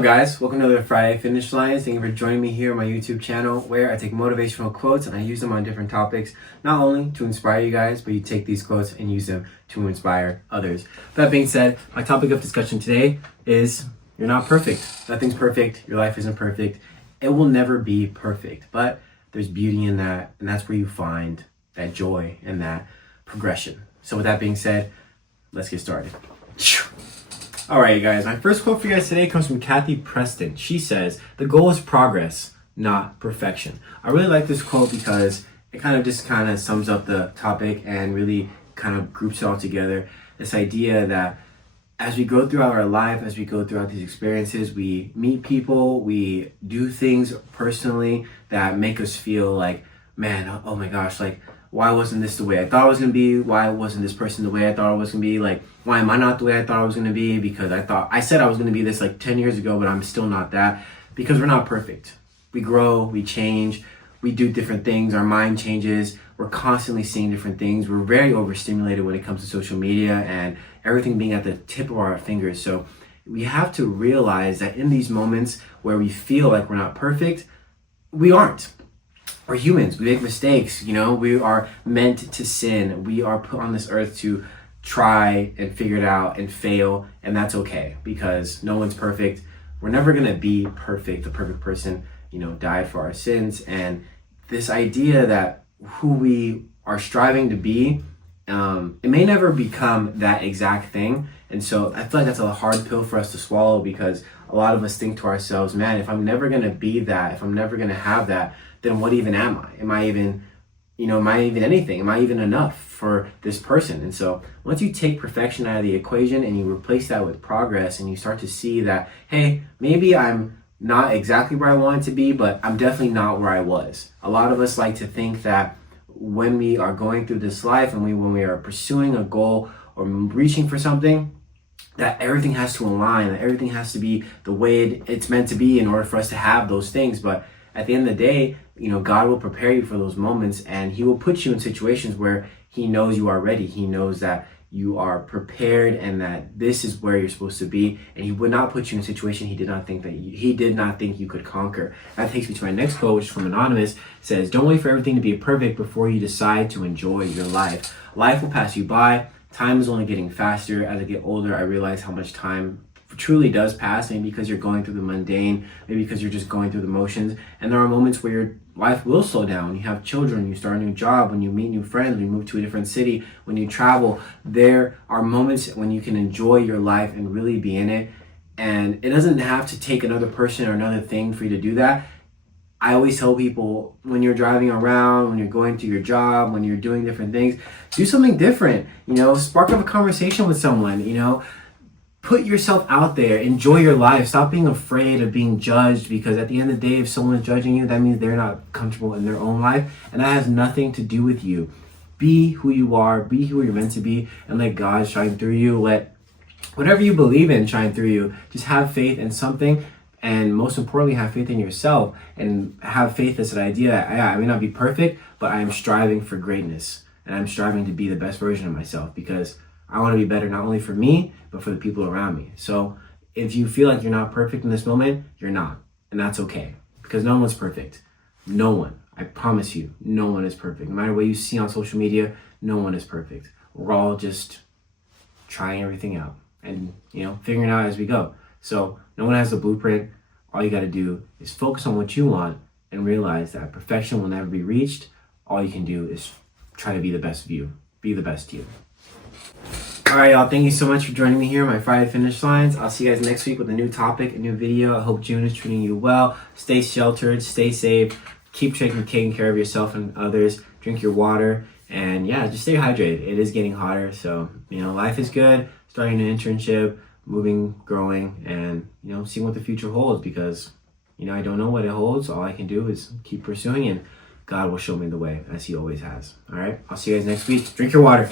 up, guys? Welcome to the Friday Finish Lines. Thank you for joining me here on my YouTube channel where I take motivational quotes and I use them on different topics, not only to inspire you guys, but you take these quotes and use them to inspire others. That being said, my topic of discussion today is you're not perfect. Nothing's perfect. Your life isn't perfect. It will never be perfect, but there's beauty in that, and that's where you find that joy and that progression. So with that being said, let's get started. All right, you guys, my first quote for you guys today comes from Kathy Preston. She says, "The goal is progress, not perfection." I really like this quote because it kind of sums up the topic and really kind of groups it all together. This idea that as we go throughout our life, as we go throughout these experiences, we meet people, we do things personally that make us feel like, man, oh my gosh, like, why wasn't this the way I thought it was going to be? Why wasn't this person the way I thought it was going to be? Like, why am I not the way I thought I was going to be? Because I said I was going to be this like 10 years ago, but I'm still not that. Because we're not perfect. We grow, we change, we do different things. Our mind changes. We're constantly seeing different things. We're very overstimulated when it comes to social media and everything being at the tip of our fingers. So we have to realize that in these moments where we feel like we're not perfect, we aren't. We're humans. We make mistakes. We are meant to sin. We are put on this earth to try and figure it out and fail, and that's okay because no one's perfect. We're never gonna be perfect. The perfect person, died for our sins, and this idea that who we are striving to be, it may never become that exact thing. And so I feel like that's a hard pill for us to swallow because a lot of us think to ourselves, man, if I'm never gonna be that, if I'm never gonna have that, then what even am I? Am I even anything? Am I even enough for this person? And so once you take perfection out of the equation and you replace that with progress and you start to see that, hey, maybe I'm not exactly where I wanted to be, but I'm definitely not where I was. A lot of us like to think that when we are going through this life and when we are pursuing a goal or reaching for something, that everything has to align, that everything has to be the way it's meant to be in order for us to have those things. But at the end of the day, God will prepare you for those moments and he will put you in situations where he knows you are ready. He knows that you are prepared and that this is where you're supposed to be. And he would not put you in a situation he did not think you could conquer. That takes me to my next quote, which is from Anonymous. It says, "Don't wait for everything to be perfect before you decide to enjoy your life. Life will pass you by. Time is only getting faster. As I get older, I realize how much time truly does pass, maybe because you're going through the mundane, maybe because you're just going through the motions. And there are moments where your life will slow down. When you have children, you start a new job, when you meet new friends, when you move to a different city, when you travel, there are moments when you can enjoy your life and really be in it. And it doesn't have to take another person or another thing for you to do that. I always tell people, when you're driving around, when you're going to your job, when you're doing different things, do something different. Spark up a conversation with someone, Put yourself out there, enjoy your life. Stop being afraid of being judged, because at the end of the day, if someone is judging you, that means they're not comfortable in their own life, and that has nothing to do with you. Be who you are, be who you're meant to be, and let God shine through you. Let whatever you believe in shine through you. Just have faith in something, and most importantly, have faith in yourself, and have faith as an idea that, I may not be perfect, but I am striving for greatness, and I'm striving to be the best version of myself, because I want to be better not only for me, but for the people around me. So if you feel like you're not perfect in this moment, you're not. And that's okay, because no one's perfect. No one. I promise you, no one is perfect. No matter what you see on social media, no one is perfect. We're all just trying everything out and, figuring it out as we go. So no one has the blueprint. All you got to do is focus on what you want and realize that perfection will never be reached. All you can do is try to be the best of you. Be the best you. All right, y'all. Thank you so much for joining me here on my Friday Finish Lines. I'll see you guys next week with a new topic, a new video. I hope June is treating you well. Stay sheltered, stay safe. Keep taking care of yourself and others. Drink your water. And yeah, just stay hydrated. It is getting hotter. So, life is good. Starting an internship, moving, growing, and, seeing what the future holds, because, I don't know what it holds. All I can do is keep pursuing, and God will show me the way, as he always has. All right. I'll see you guys next week. Drink your water.